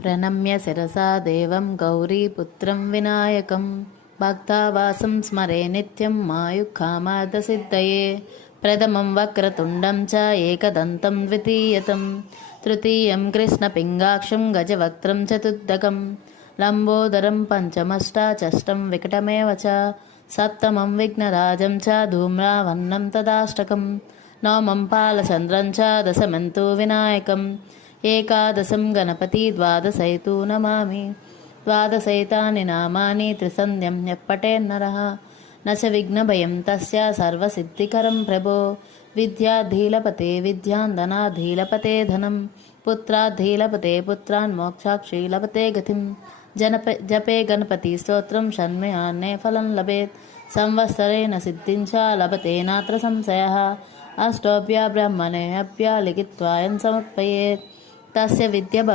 ప్రణమ్య శిరసా దేవం గౌరీపుత్రం వినాయకం. భక్తావాసం స్మరే నిత్యం మాయుఃఖామాదసిద్ధయే ప్రథమం వక్రతుండం చ ఏకదంతం ద్వితీయతం. తృతీయం కృష్ణపింగాక్షం గజవక్త్రం చతుర్దకం లంబోదరం పంచమష్టాచష్టం వికటమేవ చ. సప్తమం విఘ్నరాజం చ ధూమ్రావర్ణం తదాష్టకం. నవమం పాలచంద్రం చ దశమంతు వినాయకం. ఏకాదశం గణపతి ద్వాదశైతూ నమామి. ద్వాదశైతాని నామాని త్రిసంధ్యం ఎప్పటేన్నర నచ విఘ్నభయం తస్య సర్వసిద్ధికరం ప్రభో. విద్యాధీలపతే విద్యాంధనాధీలపతే ధనం. పుత్రాధీలపతే పుత్రాన్ మోక్షాక్షీలపతే గతిం. జనప జపే గణపతి స్తోత్రం షణ్మే షణ్మయాన్నే ఫలం లభేత్. సంవత్సరేణ సిద్ధించ లభతే నాత్ర సంశయ. అష్టోభ్య బ్రహ్మణే అభ్య లిఖిత్వాయం సమర్పయేత్ తస్య విద్య